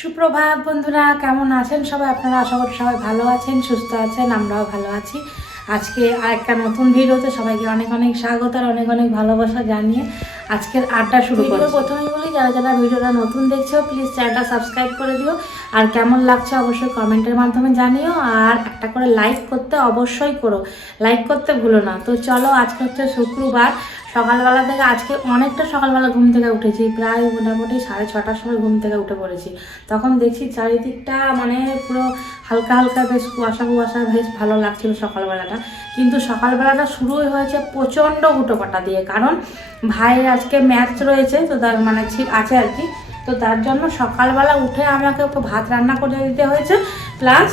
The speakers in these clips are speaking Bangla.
সুপ্রভাত বন্ধুরা কেমন আছেন সবাই? আপনারা আশা করি সবাই ভালো আছেন সুস্থ আছেন আমরাও ভালো আছি। আজকে আর একটা নতুন ভিডিওতে সবাইকে অনেক অনেক স্বাগত আর অনেক অনেক ভালোবাসা জানিয়ে আজকের আড্ডা শুরু করব প্রথমে বলি যারা যারা ভিডিওটা নতুন দেখছ প্লিজ চ্যানেলটা সাবস্ক্রাইব করে দিও। আর কেমন লাগছে অবশ্যই কমেন্টের মাধ্যমে জানিও। আর একটা করে লাইক করতে অবশ্যই করো। লাইক করতে ভুলো না। তো চলো আজকে হচ্ছে শুক্রবার। সকালবেলা থেকে আজকে অনেকটা সকালবেলা ঘুম থেকে উঠেছি, প্রায় মোটামুটি সাড়ে ছটার সময় ঘুম থেকে উঠে পড়েছি। তখন দেখছি চারিদিকটা মানে পুরো হালকা হালকা বেশ কুয়াশা কুয়াশা, বেশ ভালো লাগছিল সকালবেলাটা। কিন্তু সকালবেলাটা শুরুই হয়েছে প্রচণ্ড হুটোপাটা দিয়ে। কারণ ভাইয়ের আজকে ম্যাচ রয়েছে, তো তার মানে ছিপ আছে আর কি। তো তার জন্য সকালবেলা উঠে আমাকে ওকে ভাত রান্না করে দিতে হয়েছে। প্লাস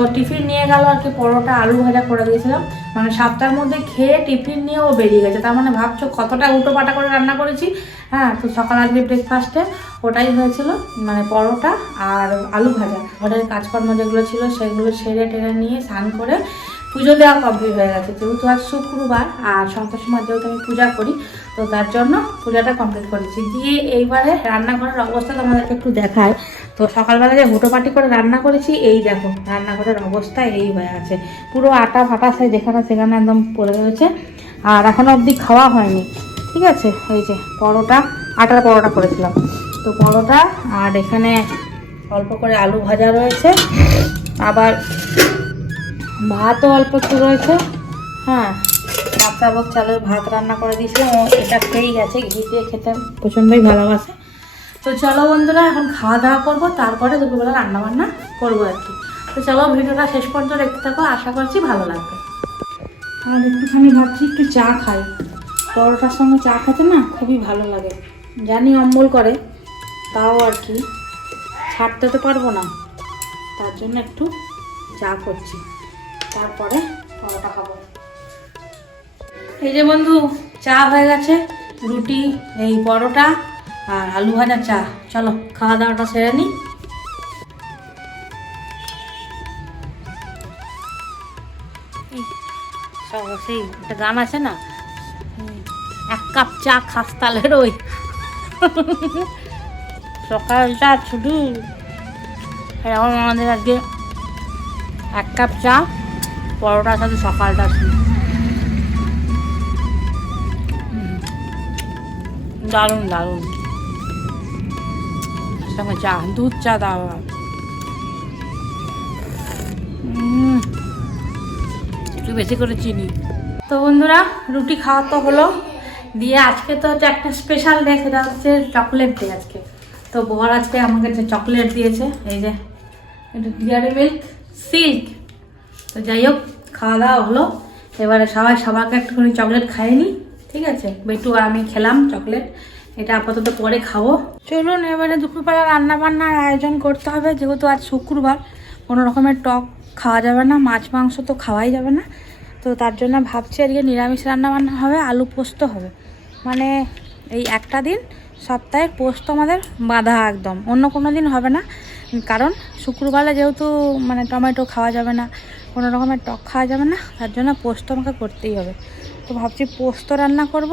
ও টিফিন নিয়ে গেল আর কি, পরোটা, আলু ভাজা করে দিয়েছিলাম। মানে সাতটার মধ্যে খেয়ে টিফিন নিয়ে ও বেরিয়ে গেছে। তার মানে ভাবছ কতটা উল্টো পাটা করে রান্না করেছি। হ্যাঁ তো সকাল আজকে ব্রেকফাস্টে ওটাই হয়েছিল। মানে পরোটা আর আলু ভাজা। ঘরের কাজকর্ম যেগুলো ছিল সেগুলো সেরে টেরে নিয়ে স্নান করে পুজো দেওয়া কমপ্লিট হয়ে গেছে। যেহেতু আজ শুক্রবার, আর সন্তোষ মার যেহেতু আমি পূজা করি, তো তার জন্য পূজাটা কমপ্লিট করেছি। দিয়ে এইবারে রান্নাঘরের অবস্থা তোমাদেরকে একটু দেখায় তো সকালবেলা যে হুটোপাটি করে রান্না করেছি, এই দেখো, রান্নাঘরের অবস্থা এই হয়ে আছে। পুরো আটা ফাটা সে যেখানে সেখানে একদম পড়ে রয়েছে। আর এখনও অবধি খাওয়া হয়নি, ঠিক আছে? এই যে পরোটা, আটার পরোটা করেছিলাম। তো পরোটা, আর এখানে অল্প করে আলু ভাজা রয়েছে। আবার ভাতও অল্প একটু রয়েছে। হ্যাঁ বাচ্চাভোগ চালের ভাত রান্না করে দিয়েছিলাম ও এটা খেয়েই গেছে, ঘি দিয়ে খেতে প্রচণ্ডই ভালোবাসে। তো চলো বন্ধুরা, এখন খাওয়া দাওয়া করব, তারপরে দুপুরবেলা রান্না বান্না করব আর কি। তো চলো ভিডিওটা শেষ পর্যন্ত দেখতে থাকো, আশা করছি ভালো লাগবে। আর একটুখানি ভাবছি একটু চা খাই। পরোটার সঙ্গে চা খেতে না খুবই ভালো লাগে। জানি অম্বল করে, তাও আর কি। ছাড়তে তো পারব না। তার জন্য একটু চা করছি। তারপরে পরোটা খাব। এই যে বন্ধু, চা হয়ে গেছে, রুটি, এই পরোটা আর আলু ভাজা চা। চলো, খাওয়া দাওয়াটা সেরে নিই সেই, একটা গান আছে না? এক কাপ চা খাস তাহলে ওই সকালটা শুধু আমাদের আজকে এক কাপ চা। পরোটার সাথে সকালটা দারুণ দারুণ। সঙ্গে চা, দুধ চা দাও। একটু বেশি করে চিনি। তো বন্ধুরা, রুটি খাওয়া তো হলো। দিয়ে আজকে তো হচ্ছে একটা স্পেশাল ডে সেটা হচ্ছে চকলেট ডে আজকে। তো বর আজকে আমাকে যে চকলেট দিয়েছে, এই যে ডিয়ারি মিল্ক সিল্ক তো যাই হোক, খাওয়া দাওয়া হলো। এবারে সবাই সবাইকে একটুখানি চকলেট খাইনি ঠিক আছে? বেটু আর আমি খেলাম চকলেট এটা আপাতত পরে খাব। চলুন, এবারে দুপুরবেলা রান্না বান্নার আয়োজন করতে হবে। যেহেতু আজ শুক্রবার, কোনো রকমের টক খাওয়া যাবে না, মাছ মাংস তো খাওয়াই যাবে না। তো তার জন্য ভাবছি আজকে নিরামিষ রান্না বান্না হবে, আলু পোস্ত হবে। মানে এই একটা দিন সপ্তাহের পোস্ত আমাদের বাঁধা একদম। অন্য কোনো দিন হবে না। কারণ শুক্রবারে যেহেতু মানে টমেটো খাওয়া যাবে না কোনো রকমের টক খাওয়া যাবে না, তার জন্য পোস্ত আমাকে করতেই হবে। তো ভাবছি পোস্ত রান্না করব,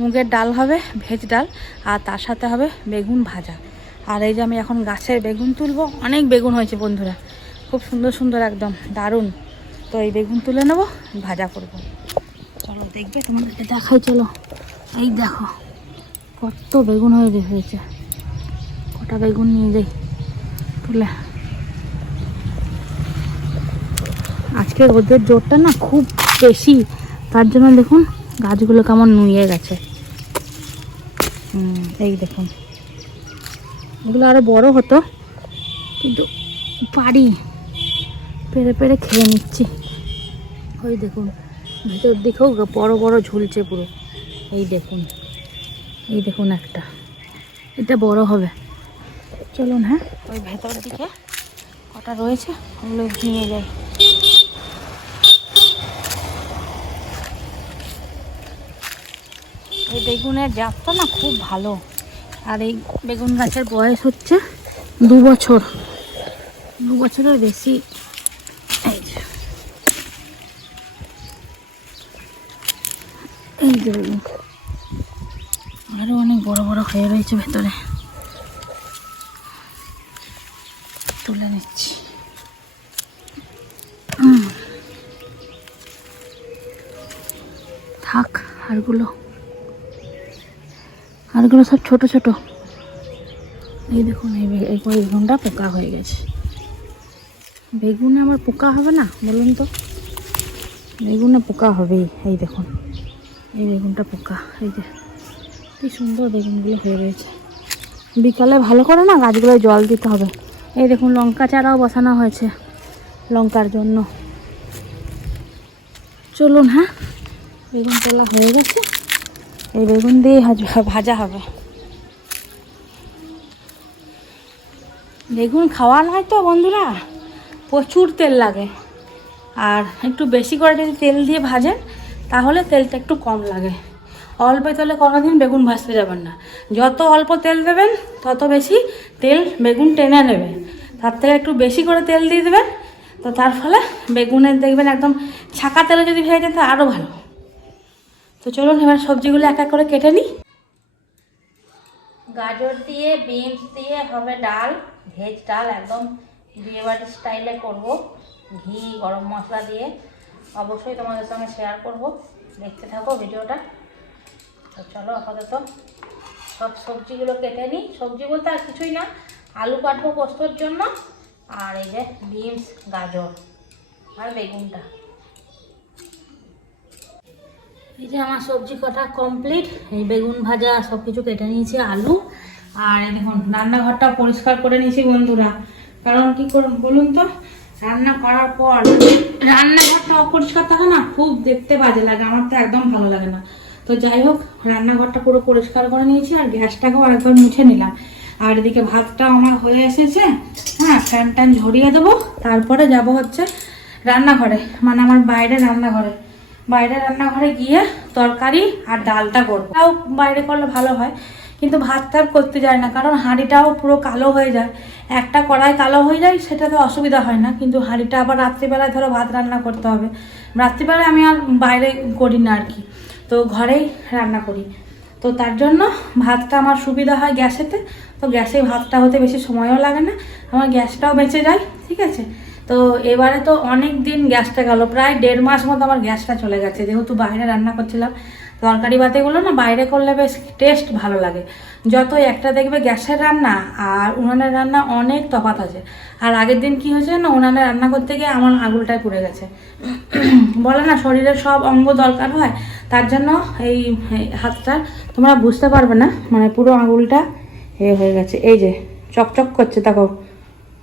মুগের ডাল হবে, ভেজ ডাল, আর তার সাথে হবে বেগুন ভাজা। আর এই যে আমি এখন গাছের বেগুন তুলবো, অনেক বেগুন হয়েছে বন্ধুরা, খুব সুন্দর সুন্দর একদম, দারুণ। তো এই বেগুন তুলে নেব, ভাজা করব। চলো দেখবে তোমাদেরকে দেখাই, চলো। এই দেখো, কত বেগুন হয়ে হয়েছে। কটা বেগুন নিয়ে যাই, তুলে। আজকে রোদের জোরটা না খুব বেশি। তার জন্য দেখুন, গাছগুলো কেমন নুয়ে গেছে। এই দেখুন। এগুলো আরও বড় হতো, কিন্তু পারি। পেরে পেরে খেয়ে নিচ্ছি। ওই দেখুন, ভেতর দিকেও বড় বড় ঝুলছে পুরো। এই দেখুন এই দেখুন একটা। এটা বড় হবে। চলুন হ্যাঁ ওই ভেতর দিকে কটা রয়েছে, ওগুলো নিয়ে যাই। এই বেগুনের জাতটা না খুব ভালো। আর এই বেগুন গাছের বয়স হচ্ছে দু বছর। দু বছরের বেশি। বেগুন। আরও অনেক বড় বড় হয়ে রয়েছে ভেতরে। তুলে নিচ্ছি। থাক আরগুলো আরগুলো সব ছোট ছোট। এই দেখুন, এই এই বেগুনটা পোকা হয়ে গেছে। বেগুনে আমার পোকা হবে না, বলুন তো? বেগুনে পোকা হবেই, এই দেখুন। এই বেগুনটা পোকা, এই যে। কি সুন্দর বেগুনগুলো হয়ে রয়েছে। বিকালে ভালো করে না গাছগুলোয় জল দিতে হবে। এই দেখুন, লঙ্কা চারাও বসানো হয়েছে লঙ্কার জন্য। চলুন হ্যাঁ? বেগুন তোলা হয়ে গেছে। এই বেগুন দিয়ে ভাজ- হবে। বেগুন খাওয়া নয় তো বন্ধুরা, প্রচুর তেল লাগে। আর একটু বেশি করে যদি তেল দিয়ে ভাজেন, তাহলে তেলটা একটু কম লাগে। অল্প তেলে কোনোদিন বেগুন ভাজতে যাবেন না। যত অল্প তেল দেবেন, তত বেশি তেল বেগুন টেনে নেবে। তার থেকে একটু বেশি করে তেল দিয়ে দেবেন, তো তার ফলে বেগুনের দেখবেন একদম ছাকা তেলে যদি ভেজে তো আরও ভালো। তো চলুন এবার সবজিগুলো এক এক করে কেটে নিই। গাজর দিয়ে, বিনস দিয়ে হবে ডাল, ভেজ ডাল একদম বিয়েবাড়ির স্টাইলে করব। ঘি, গরম মশলা দিয়ে অবশ্যই তোমাদের সঙ্গে শেয়ার করব। দেখতে থাকো ভিডিওটা। তো চলো আপাতত সব সবজিগুলো কেটে নিই। সবজি বলতে আর কিছুই না, আলু কাটবো পোস্তর জন্য। আর এই যে বিনস, গাজর আর বেগুনটা। এই যে আমার সবজি কাটা কমপ্লিট এই বেগুন ভাজা সব কিছু কেটে নিয়েছি, আলু, আর দেখুন, রান্নাঘরটা পরিষ্কার করে নিয়েছি বন্ধুরা। কারণ কি করুন বলুন তো, রান্না করার পর রান্নাঘরটা অপরিষ্কার থাকে না, খুব দেখতে বাজে লাগে, আমার তো একদম ভালো লাগে না। তো যাই হোক, রান্নাঘরটা পুরো পরিষ্কার করে নিয়েছি, আর গ্যাসটাকেও আরেকবার মুছে নিলাম। আর এদিকে ভাতটা আমার হয়ে এসেছে হ্যাঁ ফ্যান ট্যান ঝরিয়ে দেবো, তারপরে যাব হচ্ছে রান্নাঘরে মানে আমার বাইরে রান্নাঘরে। বাইরে রান্নাঘরে গিয়ে তরকারি আর ডালটা করব। তাও বাইরে করলে ভালো হয়, কিন্তু ভাতটা আর করতে যায় না, কারণ হাঁড়িটাও পুরো কালো হয়ে যায়। একটা কড়াই কালো হয়ে যায়, সেটাতে অসুবিধা হয় না, কিন্তু হাঁড়িটা আবার রাত্রিবেলায় ধরো ভাত রান্না করতে হবে। রাত্রিবেলায় আমি আর বাইরে করি না আর কি, তো ঘরেই রান্না করি। তো তার জন্য ভাতটা আমার সুবিধা হয় গ্যাসেতে, তো গ্যাসে ভাতটা হতে বেশি সময়ও লাগে না, আমার গ্যাসটাও বেঁচে যায়, ঠিক আছে? তো এবারে তো অনেক দিন গ্যাসটা গেল, প্রায় দেড় মাস মতো আমার গ্যাসটা চলে গেছে। যেহেতু বাইরে রান্না করছিলাম, তরকারি বাতিগুলো না বাইরে করলে বেশ টেস্ট ভালো লাগে। যত একটা দেখবে গ্যাসের রান্না আর উনানের রান্না অনেক তফাৎ আছে। আর আগের দিন কি হয়েছে না, উনানে রান্না করতে গিয়ে আমার আঙুলটায় পুড়ে গেছে। বলে না শরীরের সব অঙ্গ দরকার হয়, তার জন্য এই হাতটা, তোমরা বুঝতে পারবে না মানে পুরো আঙুলটা এ হয়ে গেছে। এই যে চকচক করছে, দেখো।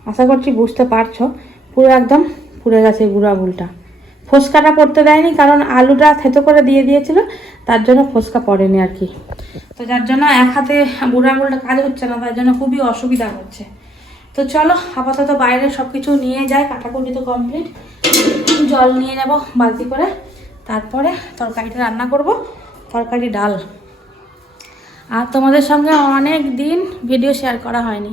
আশা করছি বুঝতে পারছ। পুরো একদম পুড়ে গেছে বুড়ো আঙুলটা ফোসকাটা পড়তে দেয়নি কারণ আলুটা থেতো করে দিয়ে দিয়েছিল, তার জন্য ফোসকা পড়েনি আর কি। তো যার জন্য এক হাতে বুড়ো আঙুলটা কাজ হচ্ছে না, তার জন্য খুবই অসুবিধা হচ্ছে। তো চলো, আপাতত বাইরে সব কিছু নিয়ে যাই, কাটাকুটি তো কমপ্লিট জল নিয়ে যাব বালতি করে, তারপরে তরকারিটা রান্না করব, তরকারি ডাল। আর তোমাদের সঙ্গে অনেক দিন ভিডিও শেয়ার করা হয়নি।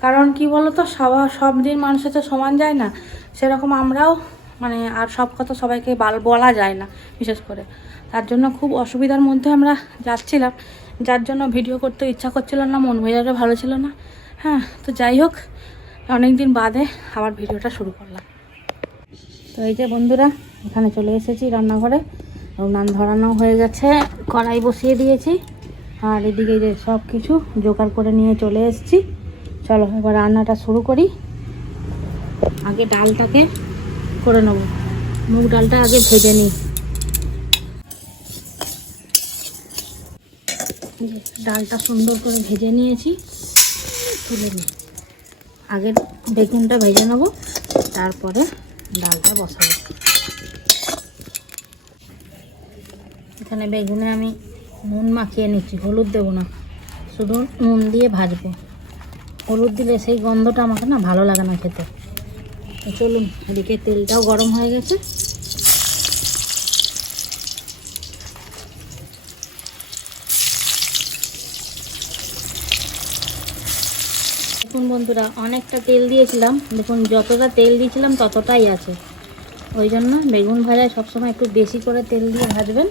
কারণ কি বলো তো সবা সব দিন মানুষের তো সমান যায় না। সেরকম আমরাও মানে আর সব কথা সবাইকে বাল- যায় না, বিশেষ করে। তার জন্য খুব অসুবিধার মধ্যে আমরা যাচ্ছিলাম। যার জন্য ভিডিও করতে ইচ্ছা করছিল না, মন মেজাজও ভালো ছিল না। হ্যাঁ তো যাই হোক অনেক দিন বাদে আবার ভিডিওটা শুরু করলাম। তো এই যে বন্ধুরা, এখানে চলে এসেছি রান্নাঘরে। উনান ধরানো হয়ে গেছে, কড়াই বসিয়ে দিয়েছি। আর এদিকে যে সব কিছু জোগাড় করে নিয়ে চলে এসেছি। চলো, এবার রান্নাটা শুরু করি। আগে ডালটাকে করে নেব। মুগ ডালটা আগে ভেজে নিই। ডালটা সুন্দর করে ভেজে নিয়েছি। তুলে নিই। আগে বেগুনটা ভেজে নেব, তারপরে ডালটা বসাবো। এখানে বেগুনে আমি নুন মাখিয়ে নিচ্ছি, হলুদ দেবো না। শুধু নুন দিয়ে ভাজবো। হলুদ দিলে সেই গন্ধটা আমাকে না ভালো লাগে না খেতে। চলুন, এদিকে তেলটাও গরম হয়ে গেছে। দেখুন বন্ধুরা, অনেকটা তেল দিয়েছিলাম। দেখুন, যতটা তেল দিয়েছিলাম, ততটাই আছে। ওই জন্য বেগুন ভাজায় সবসময় একটু বেশি করে তেল দিয়ে ভাজবেন।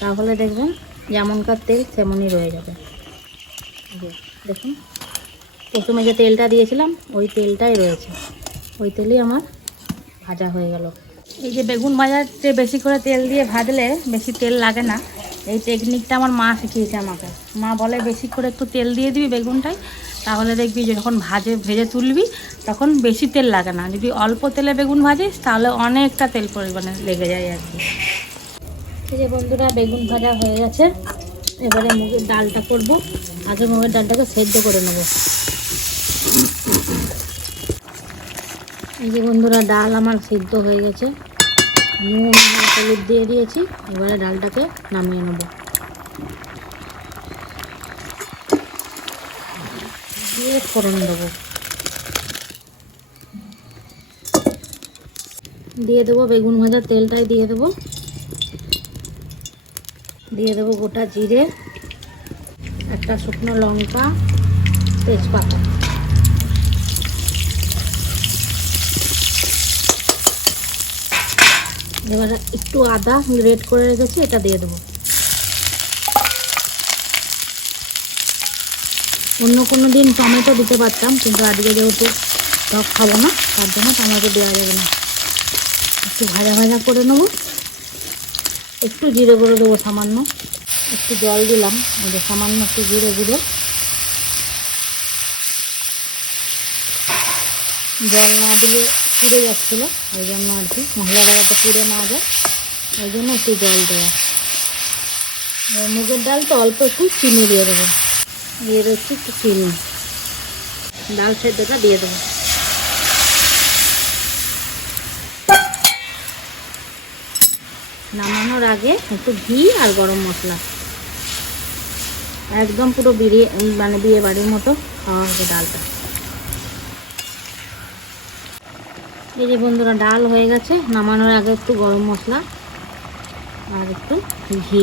তাহলে দেখবেন, যেমনকার তেল, তেমনই রয়ে যাবে। দেখুন। প্রথমে যে তেলটা দিয়েছিলাম ওই তেলটাই রয়েছে। ওই তেলই আমার ভাজা হয়ে গেল। এই যে বেগুন ভাজাতে বেশি করে তেল দিয়ে ভাজলে বেশি তেল লাগে না। এই টেকনিকটা আমার মা শিখিয়েছে আমাকে। মা বলে বেশি করে একটু তেল দিয়ে দিবি বেগুনটায় তাহলে দেখবি যখন ভাজে ভেজে তুলবি তখন বেশি তেল লাগে না। যদি অল্প তেলে বেগুন ভাজিস তাহলে অনেকটা তেল পরিমাণে লেগে যায় আর কি। এই যে বন্ধুরা বেগুন ভাজা হয়ে গেছে। এবারে মুগের ডালটা করব। আগে মুগের ডালটাকে সেদ্ধ করে নেব। এই যে বন্ধুরা, ডাল আমার সিদ্ধ হয়ে গেছে। নুন হলুদ দিয়ে দিয়েছি, এবারে ডালটাকে নামিয়ে নেব। দিয়ে ফোড়ন দেবো। দিয়ে দেবো বেগুন ভাজার তেলটাই দিয়ে দেবো। দিয়ে দেবো গোটা জিরে, একটা শুকনো লঙ্কা, তেজপাতা। এবারে একটু আদা গ্রেট করে রেখেছি, এটা দিয়ে দেবো। অন্য কোনো দিন টমেটো দিতে পারতাম, কিন্তু আজকে যেহেতু টক খাব না, তার জন্য টমেটো দেওয়া যাবে না। একটু ভাজা ভাজা করে নেব। একটু জিরে গুঁড়ো দেবো সামান্য। একটু জল দিলাম ওই সামান্য একটু জিরে গুঁড়ো। জল না দিলে পুড়ে যাচ্ছিল। ওই জন্য আর কি মশলা ডালাটা পুড়ে না যায় ওই জন্য একটু জল দেওয়া। মুগের ডাল তো অল্প একটু চিনি দিয়ে দেবো। দিয়ে দিচ্ছি একটু চিনি। ডাল সেদ্ধটা দিয়ে দেবো। নামানোর আগে একটু ঘি আর গরম মশলা। একদম পুরো বিয়ে মানে বিয়ে বাড়ির মতো খাওয়া হবে ডালটা। এই যে বন্ধুরা, ডাল হয়ে গেছে। নামানোর আগে একটু গরম মশলা আর একটু ঘি।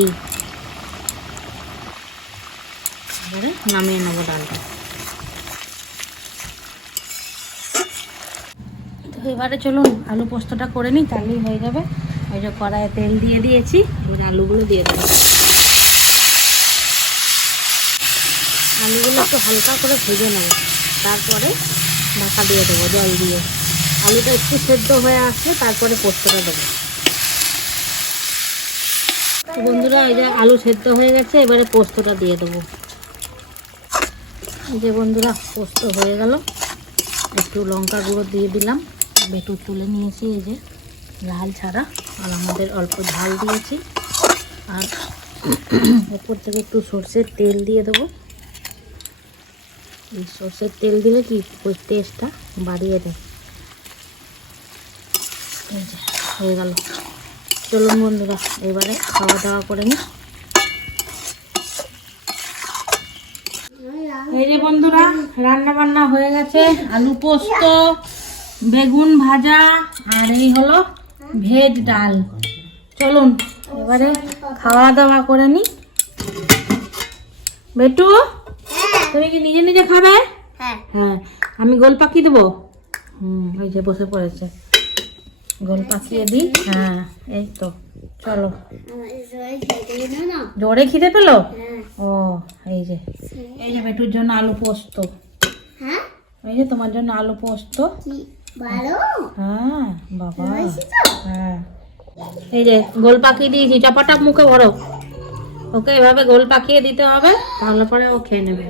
এবারে নামিয়ে নেব ডালটা। তো এবারে চলুন, আলু পোস্তটা করে নিই, তাহলেই হয়ে যাবে। ওই যে কড়াইয়ে তেল দিয়ে দিয়েছি, এবার আলুগুলো দিয়ে দেবো। আলুগুলো একটু হালকা করে ভেজে নেব। তারপরে ঢাকা দিয়ে দেবো জল দিয়ে। আলুটা একটু সেদ্ধ হয়ে আসলে তারপরে পোস্তটা দেবো। বন্ধুরা, এই যে আলু সেদ্ধ হয়ে গেছে, এবারে পোস্তটা দিয়ে দেবো। এই যে বন্ধুরা, পোস্ত হয়ে গেল। একটু লঙ্কা গুঁড়ো দিয়ে দিলাম। বেটুর তুলে নিয়েছি এই যে ঝাল ছাড়া, আর আমাদের অল্প ঝাল দিয়েছি। আর ওপর থেকে একটু সর্ষের তেল দিয়ে দেবো। এই সর্ষের তেল দিলে কি? টেস্টটা বাড়িয়ে দেয়। হয়ে গেল। চলুন বন্ধুরা এবারে খাওয়া দাওয়া করে এই যে বন্ধুরা রান্না বান্না হয়ে গেছে। আলু পোস্ত বেগুন ভাজা আর এই হলো ভেজ ডাল। চলুন এবারে খাওয়া দাওয়া করে নি। বেটু তুমি কি নিজে নিজে খাবে? হ্যাঁ। হ্যাঁ আমি গোল পাকিয়ে দেবো? হুম ওই যে বসে পড়েছে। গোল পাকিয়ে দিই। হ্যাঁ এই তো, চলো। জোরে খিদে পেল? ও, এই যে এই যে বেটুর জন্য আলু পোস্ত। এই যে তোমার জন্য আলু পোস্ত। হ্যাঁ বাবা। হ্যাঁ। এই যে, গোল পাকিয়ে দিয়েছি চাপাটা মুখে ভরো। ওকে, এভাবে গোল পাকিয়ে দিতে হবে, তাহলে পরে ও খেয়ে নেবে।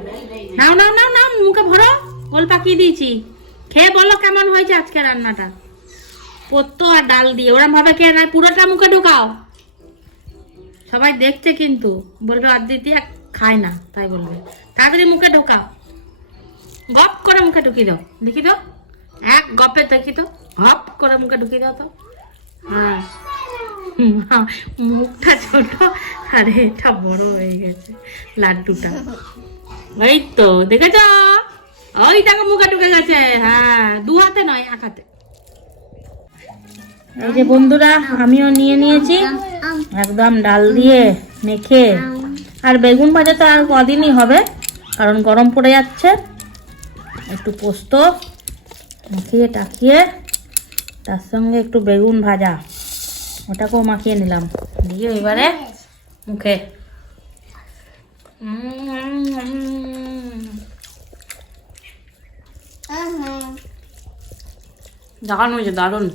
নাও নাও নাও নাও, মুখে ভরো। গোল পাকিয়ে দিয়েছি। খেয়ে বলো কেমন হয়েছে আজকে রান্নাটা। পোস্ত আর ডাল দিয়ে। ওরম ভাবে খেয়ে না পুরোটা মুখে ঢুকাও? সবাই দেখছে কিন্তু। বলবে অদ্বিতীয় খায় না তাই বলবে। তাড়াতাড়ি মুখে ঢোকাও। গপ করে মুখে ঢুকিয়ে দাও। দেখি তো। এক গপে দেখি তো। হপ করে মুখে ঢুকিয়ে দাও তো। হ্যাঁ, মুখটা ছোট। আর এটা বড় হয়ে গেছে লাড্ডুটা। এই তো দেখেছ? ওই দেখো মুখে ঢুকে গেছে। হ্যাঁ দু হাতে নয় এক হাতে। এই যে বন্ধুরা আমিও নিয়ে নিয়েছি। একদম ডাল দিয়ে মেখে। আর বেগুন ভাজা তো আর কদিনই হবে কারণ গরম পড়ে যাচ্ছে। একটু পোস্ত মাখিয়ে টাকিয়ে তার সঙ্গে একটু বেগুন ভাজা। ওটাকেও মাখিয়ে নিলাম। দিয়ে এবারে মুখে। দারুণ হয়েছে দারুণ।